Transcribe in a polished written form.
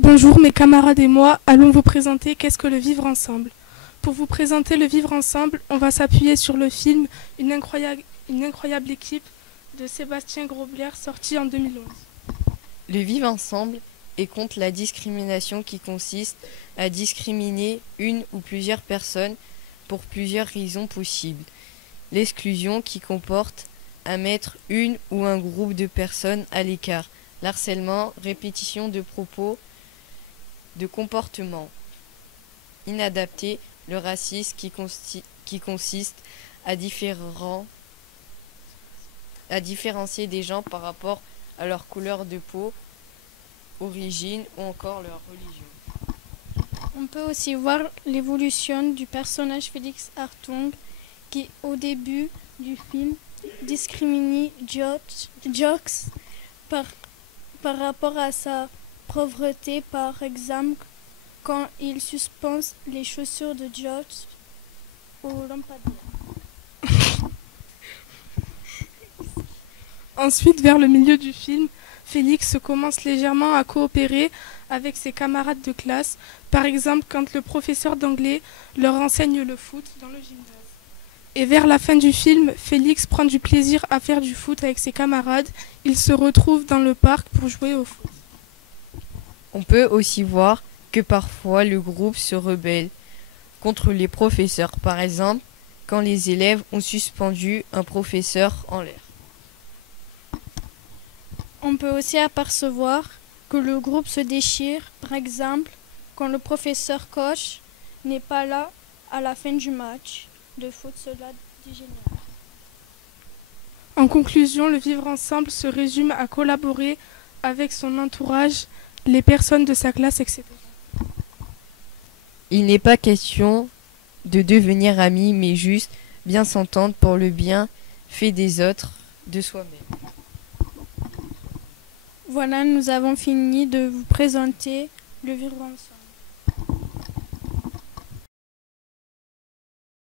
Bonjour mes camarades et moi, allons vous présenter qu'est-ce que le vivre ensemble. Pour vous présenter le vivre ensemble, on va s'appuyer sur le film Une incroyable équipe de Sébastien Grobler sorti en 2011. Le vivre ensemble est contre la discrimination qui consiste à discriminer une ou plusieurs personnes pour plusieurs raisons possibles. L'exclusion qui comporte à mettre une ou un groupe de personnes à l'écart. L'harcèlement, répétition de propos, de comportements inadaptés. Le racisme qui consiste à différencier des gens par rapport à leur couleur de peau, origine ou encore leur religion. On peut aussi voir l'évolution du personnage Félix Hartung qui, au début du film, discrimine Jocks par rapport à sa pauvreté, par exemple, quand il suspend les chaussures de Jocks au lampadaire. Ensuite, vers le milieu du film, Félix commence légèrement à coopérer avec ses camarades de classe, par exemple quand le professeur d'anglais leur enseigne le foot dans le gymnase. Et vers la fin du film, Félix prend du plaisir à faire du foot avec ses camarades. Ils se retrouvent dans le parc pour jouer au foot. On peut aussi voir que parfois le groupe se rebelle contre les professeurs, par exemple quand les élèves ont suspendu un professeur en l'air. On peut aussi apercevoir que le groupe se déchire, par exemple, quand le professeur coach n'est pas là à la fin du match de foot, cela dégénère. En conclusion, le vivre ensemble se résume à collaborer avec son entourage, les personnes de sa classe, etc. Il n'est pas question de devenir amis, mais juste bien s'entendre pour le bien fait des autres, de soi-même. Voilà, nous avons fini de vous présenter le vivre ensemble.